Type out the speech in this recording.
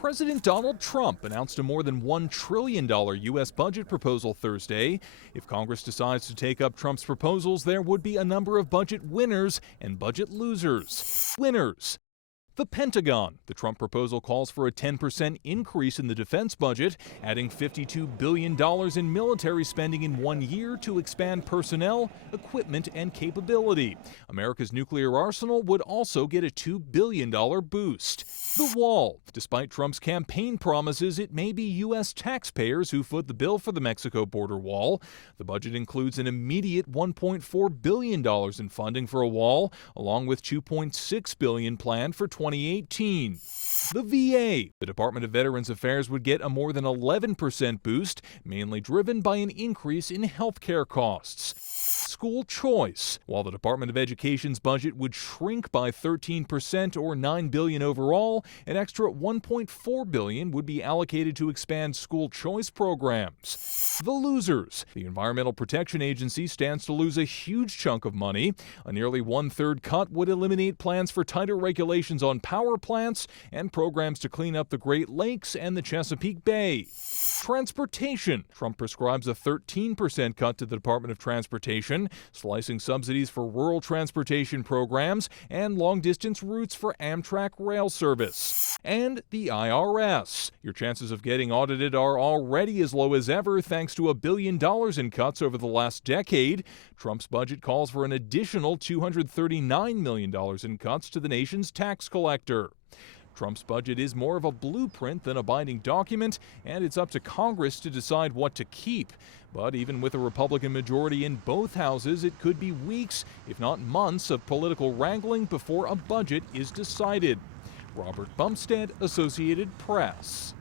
President Donald Trump announced a more than $1 trillion U.S. budget proposal Thursday. If Congress decides to take up Trump's proposals, there would be a number of budget winners and budget losers. Winners: the Pentagon. The Trump proposal calls for a 10% increase in the defense budget, adding $52 billion in military spending in 1 year to expand personnel, equipment, and capability. America's nuclear arsenal would also get a $2 billion boost. The Wall. Despite Trump's campaign promises, it may be U.S. taxpayers who foot the bill for the Mexico border wall. The budget includes an immediate $1.4 billion in funding for a wall, along with $2.6 billion planned for 2018. The VA. The Department of Veterans Affairs would get a more than 11% boost, mainly driven by an increase in health care costs. School choice. While the Department of Education's budget would shrink by 13% or $9 billion overall, an extra $1.4 billion would be allocated to expand school choice programs. The losers. The Environmental Protection Agency stands to lose a huge chunk of money. A nearly one-third cut would eliminate plans for tighter regulations on power plants and programs to clean up the Great Lakes and the Chesapeake Bay. Transportation. Trump prescribes a 13% cut to the Department of Transportation, slicing subsidies for rural transportation programs and long-distance routes for Amtrak rail service. And the IRS. Your chances of getting audited are already as low as ever thanks to $1 billion in cuts over the last decade. Trump's budget calls for an additional $239 million in cuts to the nation's tax collector. Trump's budget is more of a blueprint than a binding document, and it's up to Congress to decide what to keep. But even with a Republican majority in both houses, it could be weeks, if not months, of political wrangling before a budget is decided. Robert Bumstead, Associated Press.